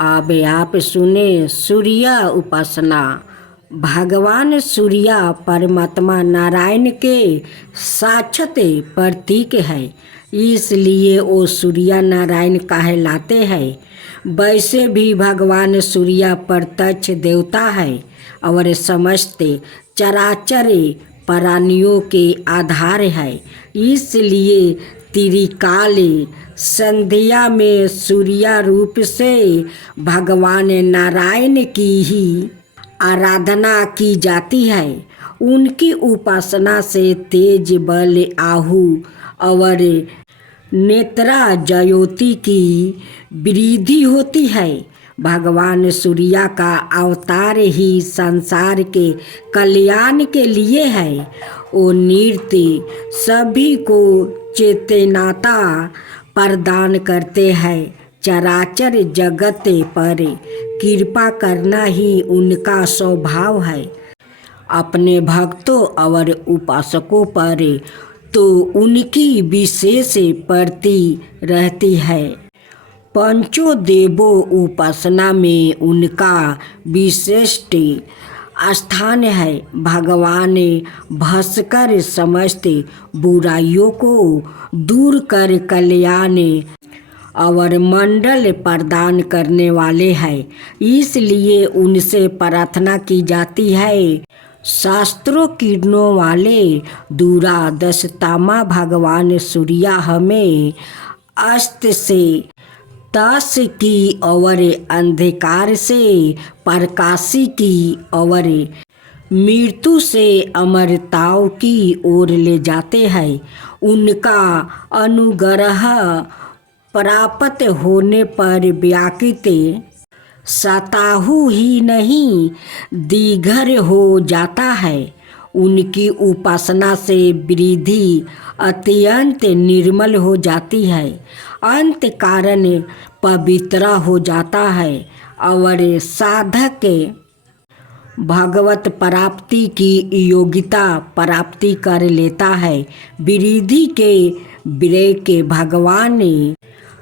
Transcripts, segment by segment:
अब आप सुने सूर्य उपासना। भगवान सूर्य परमात्मा नारायण के साक्षात प्रतीक है, इसलिए वो सूर्य नारायण कहलाते हैं। वैसे भी भगवान सूर्य प्रत्यक्ष देवता है और समस्त चराचर प्राणियों के आधार है। इसलिए त्रिकाल संध्या में सूर्य रूप से भगवान नारायण की ही आराधना की जाती है। उनकी उपासना से तेज बल आहु और नेत्रा ज्योति की वृद्धि होती है। भगवान सूर्य का अवतार ही संसार के कल्याण के लिए है। वो नृत्य सभी को चेतनाता प्रदान करते हैं। चराचर जगत पर कृपा करना ही उनका स्वभाव है। अपने भक्तों और उपासकों पर तो उनकी विशेष प्रति रहती है। पंचों देवों उपासना में उनका विशिष्ट स्थान है। भगवान भास्कर समस्त बुराइयों को दूर कर कल्याण और मंडल प्रदान करने वाले हैं, इसलिए उनसे प्रार्थना की जाती है। शास्त्रों किरणों वाले दूरादशतामा भगवान सूर्य हमें अस्त से तस की और अंधकार से प्रकाशी की और मृत्यु से अमरताओं की ओर ले जाते हैं। उनका अनुग्रह प्राप्त होने पर व्याकृत सताहु ही नहीं दीघर हो जाता है। उनकी उपासना से वृद्धि अत्यंत निर्मल हो जाती है, अंत कारण पवित्र हो जाता है और साधक भगवत प्राप्ति की योग्यता प्राप्ति कर लेता है। वृद्धि के विवेक के भगवान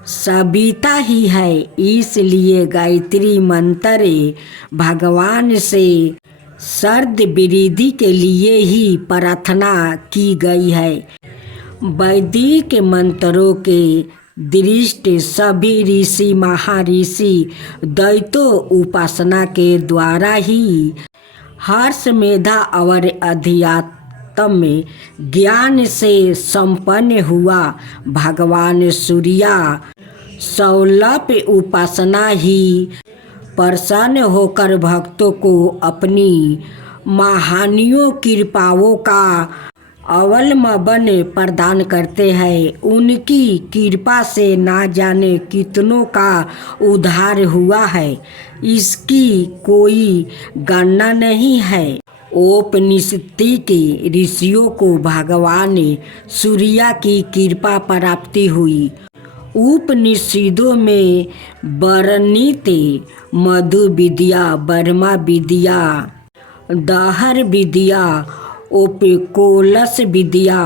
सविता ही है, इसलिए गायत्री मंत्र भगवान से सर्द वृद्धि के लिए ही प्रार्थना की गई है। वैदिक मंत्रों के दृष्टि सभी ऋषि महर्षि दैत्यों उपासना के द्वारा ही हर्ष मेधा और अध्यात्म ज्ञान से संपन्न हुआ। भगवान सूर्य सौलभ उपासना ही प्रसन्न होकर भक्तों को अपनी महानियों कृपाओं का अवलंबन प्रदान करते हैं। उनकी कृपा से ना जाने कितनों का उद्धार हुआ है, इसकी कोई गणना नहीं है। औपनिषदिक ऋषियों को भगवान सूर्य की कृपा प्राप्ति हुई। उपनिषदों में वर्णित मधु विद्या, ब्रह्मा विद्या, दाहर विद्या, ओपिकोलस विद्या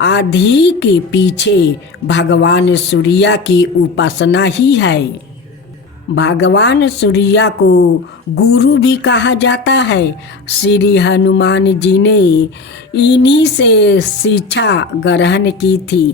आदि के पीछे भगवान सूर्य की उपासना ही है। भगवान सूर्य को गुरु भी कहा जाता है। श्री हनुमान जी ने इन्हीं से शिक्षा ग्रहण की थी।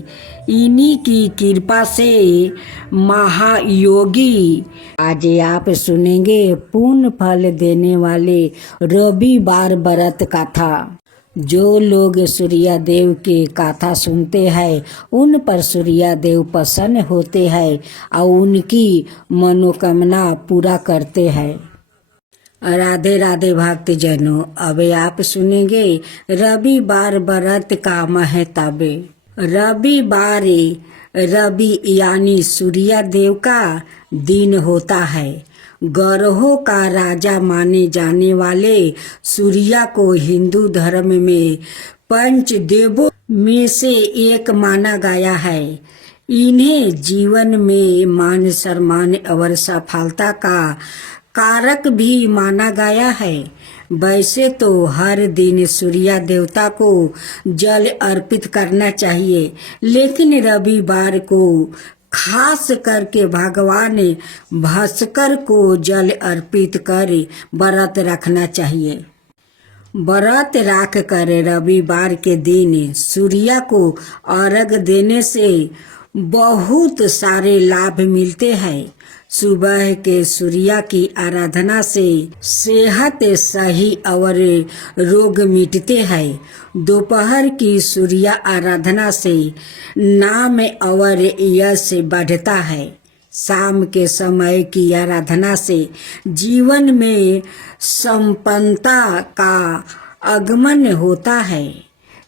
इन्हीं की कृपा से महायोगी। आज आप सुनेंगे पूर्ण फल देने वाले रविवार व्रत कथा। जो लोग सूर्य देव की कथा सुनते हैं उन पर सूर्य देव प्रसन्न होते हैं और उनकी मनोकामना पूरा करते हैं। राधे राधे भक्तजनों, अब आप सुनेंगे रविवार व्रत का महत्व। रविवार रवि यानी सूर्य देव का दिन होता है। ग्रहों का राजा माने जाने वाले सूर्य को हिंदू धर्म में पंच देवों में से एक माना गया है। इन्हें जीवन में मान सम्मान और सफलता का कारक भी माना गया है। वैसे तो हर दिन सूर्य देवता को जल अर्पित करना चाहिए, लेकिन रविवार को खास करके भगवान भास्कर को जल अर्पित कर व्रत रखना चाहिए। व्रत रख कर रविवार के दिन सूर्य को अर्घ देने से बहुत सारे लाभ मिलते हैं। सुबह के सूर्य की आराधना से सेहत सही और रोग मिटते हैं। दोपहर की सूर्य आराधना से नाम और यश बढ़ता है। शाम के समय की आराधना से जीवन में संपन्नता का आगमन होता है।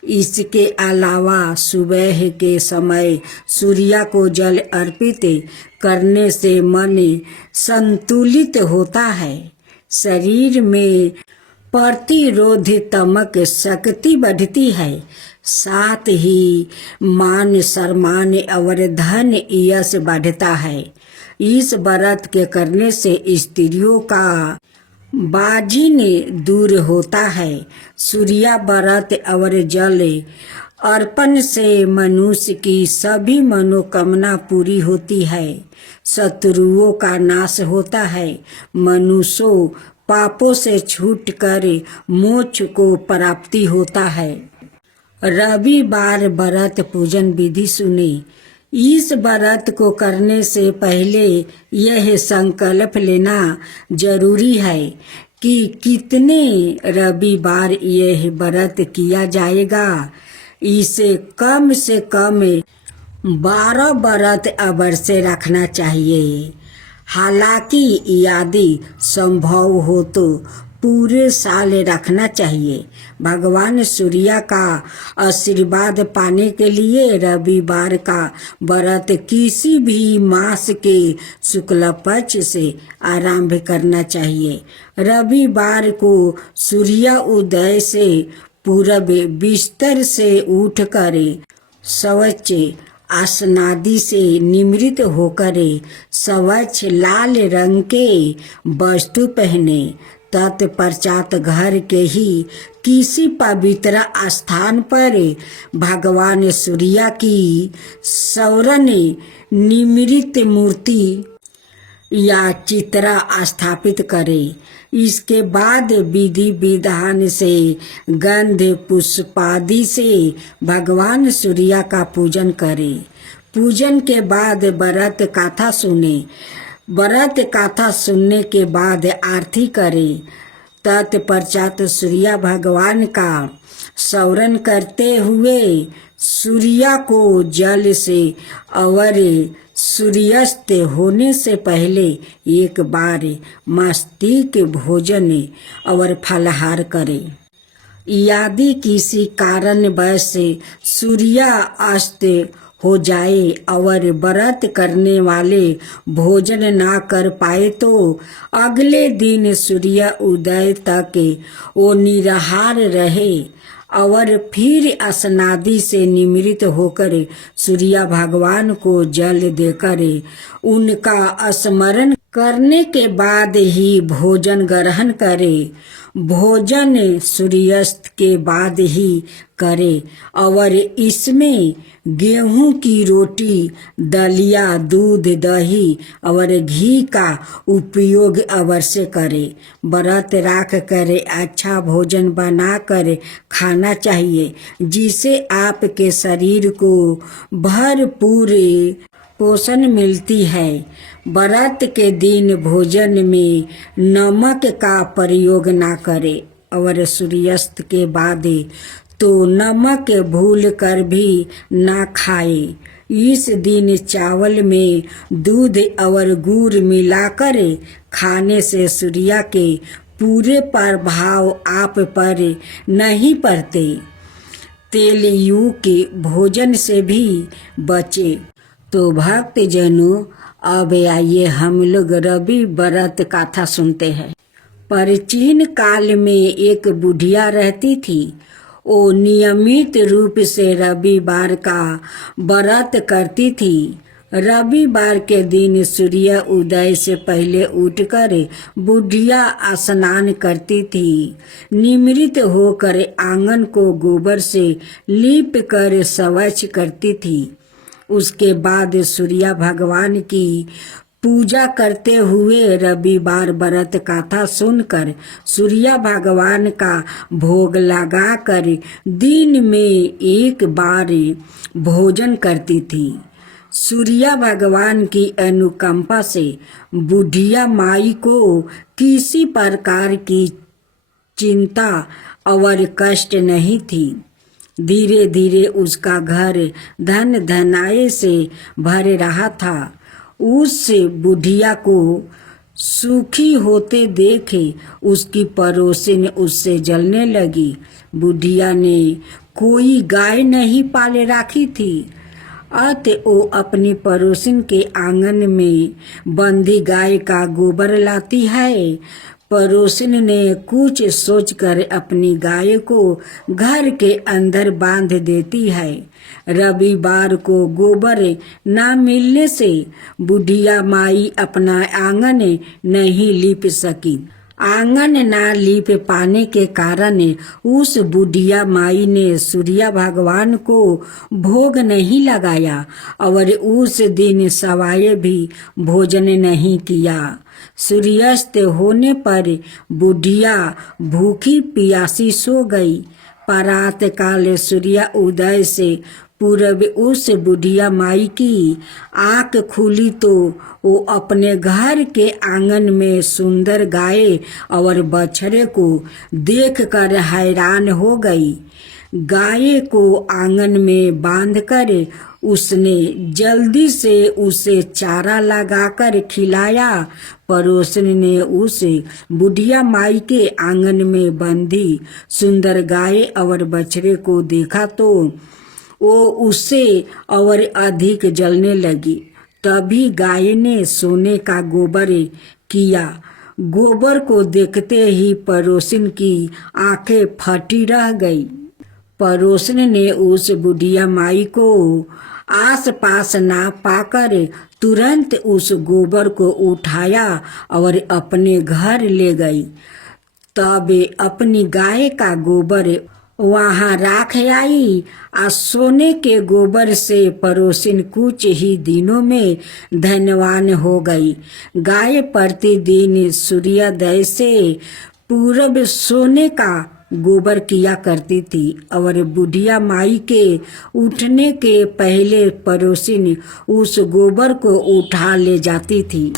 इसके अलावा सुबह के समय सूर्य को जल अर्पित करने से मन संतुलित होता है। शरीर में प्रतिरोधात्मक शक्ति बढ़ती है। साथ ही मान सम्मान और धन यश बढ़ता है। इस व्रत के करने से स्त्रियों का बाजिन दूर होता है। सूर्य व्रत और जल अर्पण से मनुष्य की सभी मनोकामना पूरी होती है। शत्रुओं का नाश होता है। मनुष्य पापों से छूटकर मोक्ष को प्राप्ति होता है। रविवार व्रत पूजन विधि सुने। इस व्रत को करने से पहले यह संकल्प लेना जरूरी है कि कितने रविवार यह व्रत किया जाएगा। इसे कम से कम 12 व्रत अवश्य रखना चाहिए। हालांकि यदि संभव हो तो पूरे साल रखना चाहिए। भगवान सूर्य का आशीर्वाद पाने के लिए रविवार का व्रत किसी भी मास के शुक्ल पक्ष से आरंभ करना चाहिए। रविवार को सूर्य उदय से पूर्व बिस्तर से उठकर स्वच्छ आसनादि से निमृत होकर स्वच्छ लाल रंग के वस्त्र पहने। तत्पश्चात घर के ही किसी पवित्र स्थान पर भगवान सूर्य की स्वर्ण निमित्त मूर्ति या चित्र स्थापित करें। इसके बाद विधि विधान से गंध पुष्पादि से भगवान सूर्य का पूजन करें। पूजन के बाद व्रत कथा सुने। व्रत कथा सुनने के बाद आरती करें। तत्पश्चात सूर्य भगवान का स्मरण करते हुए सूर्य को जल से और सूर्यास्त होने से पहले एक बार मस्तिष्क भोजन और फलाहार करें। यदि किसी कारणवश सूर्य अस्त हो जाए और व्रत करने वाले भोजन ना कर पाए तो अगले दिन सूर्य उदय तक वो निराहार रहे और फिर स्नादि से निमृत होकर सूर्य भगवान को जल देकर उनका स्मरण करने के बाद ही भोजन ग्रहण करे। भोजन सूर्यास्त के बाद ही करे और इसमें गेहूं की रोटी, दलिया, दूध, दही और घी का उपयोग अवश्य करे। व्रत रख कर अच्छा भोजन बना कर खाना चाहिए जिससे आपके शरीर को भरपूर पोषण मिलती है। व्रत के दिन भोजन में नमक का प्रयोग ना करें और सूर्यास्त के बाद तो नमक भूल कर भी ना खाए। इस दिन चावल में दूध और गुड़ मिलाकर खाने से सूर्य के पूरे प्रभाव आप पर नहीं पड़ते। तेल युक्त भोजन से भी बचे। तो भक्तजनों, अब आइए हम लोग रवि व्रत कथा सुनते हैं। प्राचीन काल में एक बुढ़िया रहती थी। वो नियमित रूप से रविवार का व्रत करती थी। रविवार के दिन सूर्य उदय से पहले उठकर बुढ़िया स्नान करती थी। निमृत होकर आंगन को गोबर से लीप कर स्वच्छ करती थी। उसके बाद सूर्या भगवान की पूजा करते हुए रविवार व्रत कथा सुनकर सूर्या भगवान का भोग लगाकर दिन में एक बार भोजन करती थी। सूर्या भगवान की अनुकंपा से बुढ़िया माई को किसी प्रकार की चिंता और कष्ट नहीं थी। धीरे धीरे उसका घर धन धनाए से भर रहा था। उस बुढ़िया को सुखी होते देखे उसकी पड़ोसिन उससे जलने लगी। बुढ़िया ने कोई गाय नहीं पाले रखी थी, अतः वो अपनी पड़ोसिन के आंगन में बंधी गाय का गोबर लाती है। पड़ोसिन ने कुछ सोचकर अपनी गाय को घर के अंदर बांध देती है। रविवार को गोबर न मिलने से बुढ़िया माई अपना आंगन नहीं लीप सकी। आंगन न लीप पाने के कारण उस बुढ़िया माई ने सूर्या भगवान को भोग नहीं लगाया और उस दिन सवाए भी भोजन नहीं किया। सूर्यास्त होने पर बुढ़िया भूखी प्यासी सो गई। प्रात काल सूर्य उदय से पूर्व उस बुढ़िया माई की आँख खुली तो वो अपने घर के आंगन में सुंदर गाय और बछड़े को देखकर हैरान हो गई। गाय को आंगन में बांधकर उसने जल्दी से उसे चारा लगाकर खिलाया। पड़ोसन ने उस बुढ़िया माई के आंगन में बंधी सुंदर गाय और बछड़े को देखा तो वो उससे और अधिक जलने लगी। तभी गाय ने सोने का गोबर किया। गोबर को देखते ही पड़ोसिन की आंखें फटी रह गई। पड़ोसन ने उस बुढ़िया माई को आस पास ना पाकर तुरंत उस गोबर को उठाया और अपने घर ले गई। तब अपनी गाय का गोबर वहां राख आई। सोने के गोबर से पड़ोसिन कुछ ही दिनों में धनवान हो गई। गाय प्रतिदिन सूर्योदय से पूर्व सोने का गोबर किया करती थी और बुढ़िया माई के उठने के पहले पड़ोसिन उस गोबर को उठा ले जाती थी।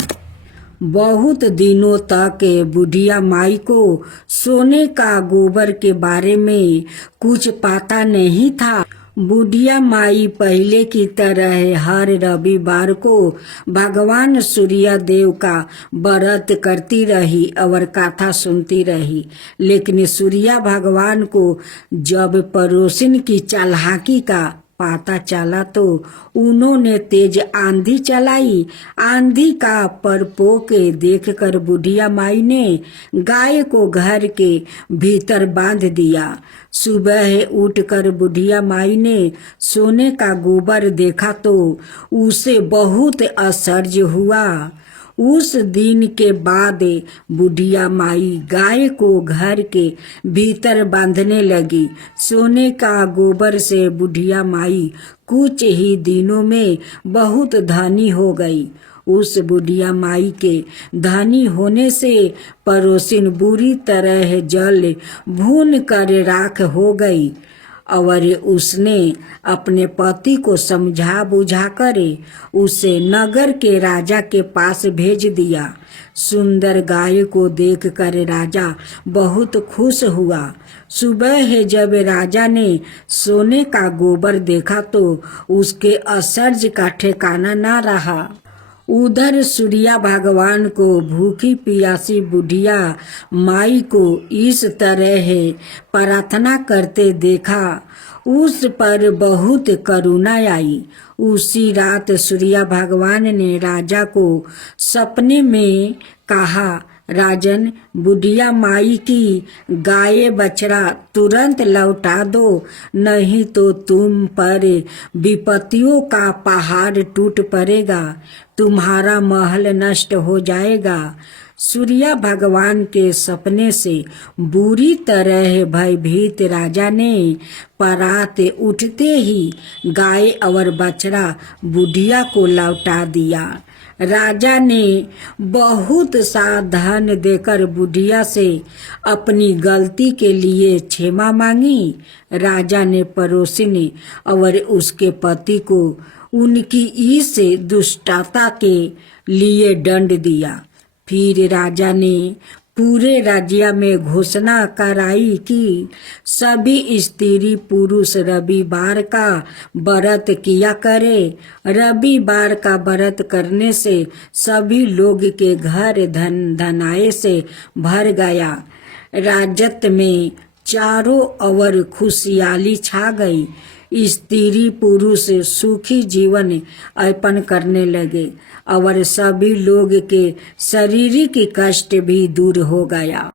बहुत दिनों तक बुढ़िया माई को सोने का गोबर के बारे में कुछ पता नहीं था। बुढ़िया माई पहले की तरह हर रविवार को भगवान सूर्य देव का व्रत करती रही और कथा सुनती रही। लेकिन सूर्य भगवान को जब पड़ोसिन की चालाकी का पता चला तो उन्होंने तेज आंधी चलाई। आंधी का प्रकोप देखकर बुढ़िया माई ने गाय को घर के भीतर बांध दिया। सुबह उठकर बुढ़िया माई ने सोने का गोबर देखा तो उसे बहुत आश्चर्य हुआ। उस दिन के बाद बुढ़िया माई गाय को घर के भीतर बांधने लगी। सोने का गोबर से बुढ़िया माई कुछ ही दिनों में बहुत धनी हो गई। उस बुढ़िया माई के धनी होने से पड़ोसिन बुरी तरह जल भून कर राख हो गई और उसने अपने पति को समझा बुझाकर उसे नगर के राजा के पास भेज दिया। सुंदर गाय को देखकर राजा बहुत खुश हुआ। सुबह जब राजा ने सोने का गोबर देखा तो उसके आश्चर्य का ठिकाना न रहा। उधर सूर्य भगवान को भूखी प्यासी बुढ़िया माई को इस तरह प्रार्थना करते देखा। उस पर बहुत करुणा आई। उसी रात सूर्य भगवान ने राजा को सपने में कहा, राजन, बुढ़िया माई की गाय बछड़ा तुरंत लौटा दो, नहीं तो तुम पर विपत्तियों का पहाड़ टूट पड़ेगा, तुम्हारा महल नष्ट हो जाएगा। सूर्य भगवान के सपने से बुरी तरह भयभीत राजा ने परात उठते ही गाय और बछड़ा बुढ़िया को लौटा दिया। राजा ने बहुत सा धन देकर बुढ़िया से अपनी गलती के लिए क्षमा मांगी। राजा ने पड़ोसिनी और उसके पति को उनकी इस दुष्टता के लिए दंड दिया। फिर राजा ने पूरे राज्य में घोषणा कराई कि सभी स्त्री पुरुष रविवार का व्रत किया करे। रविवार का व्रत करने से सभी लोग के घर धनाए से भर गया। राज्य में चारों ओर खुशहाली छा गई। स्त्री पुरुष सुखी जीवन यापन करने लगे और सभी लोग के शारीरिक कष्ट भी दूर हो गया।